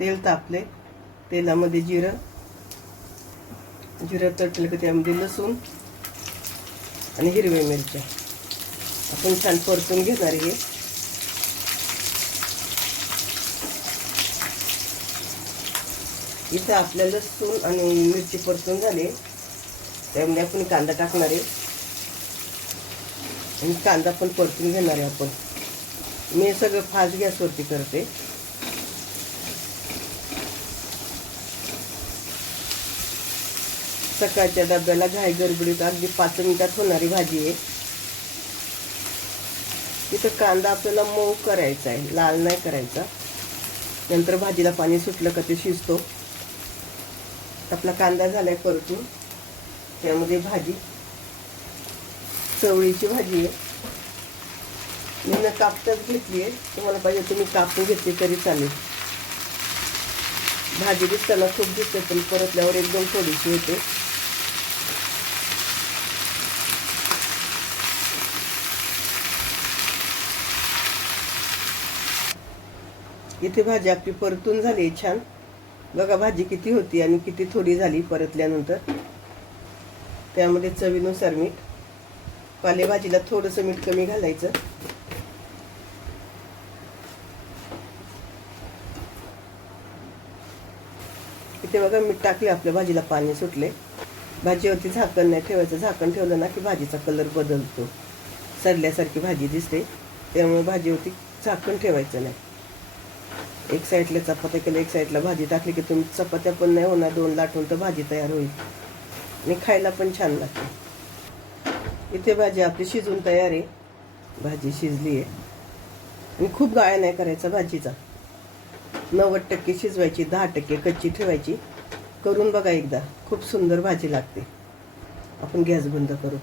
तेल तापले, तेलामध्ये जिरं तळलं की त्यामध्ये लसूण आणि हिरव्या मिरच्या आपण छान परतून घेणार आहे. इथं आपल्या लसूण आणि मिरची परतून झाली, त्यामध्ये आपण कांदा टाकणार आहे आणि कांदा पण परतून घेणार आहे आपण. मी सगळं फास्ट गॅसवरती करते. सकाळच्या डब्याला घाई गडबडीत अगदी 5 मिनिटात होणारी भाजी आहे. इथं कांदा आपल्याला मऊ करायचा आहे, लाल नाही करायचा. नंतर भाजीला पाणी सुटलं का ते शिजतो. आपला कांदा झालाय परतून, त्यामध्ये भाजी, चवळीची भाजी आहे. मी न कापताच घेतली आहे, तुम्हाला पाहिजे तुम्ही कापून घेतली तरी चालेल. भाजी दिसताना खूप दिसते पण परतल्यावर एकदम थोडीशी होते. इथे भाजी आपली परतून झाली छान. बघा भाजी किती होती आणि किती थोडी झाली परतल्यानंतर. त्यामध्ये चवीनुसार मीठ, पालेभाजीला थोडंसं मीठ कमी घालायचं. इथे बघा मीठ टाकले, आपल्या भाजीला पाणी सुटले. भाजीवरती झाकण नाही ठेवायचं, झाकण ठेवलं ना की भाजीचा कलर बदलतो, सडल्यासारखी भाजी दिसते. त्यामुळे भाजीवरती झाकण ठेवायचं नाही. एक साईडला चपात्या केल्या, एक साईडला भाजी टाकली की तुम्ही चपात्या पण नाही होणार, 2 लाटून तर भाजी तयार होईल आणि खायला पण छान लागते. इथे भाजी आपली शिजून तयार आहे. भाजी शिजली आहे आणि खूप गाळा नाही करायचा भाजीचा. 90% शिजवायची, 10% कच्ची ठेवायची. करून बघा एकदा, खूप सुंदर भाजी लागते. आपण गॅस बंद करू.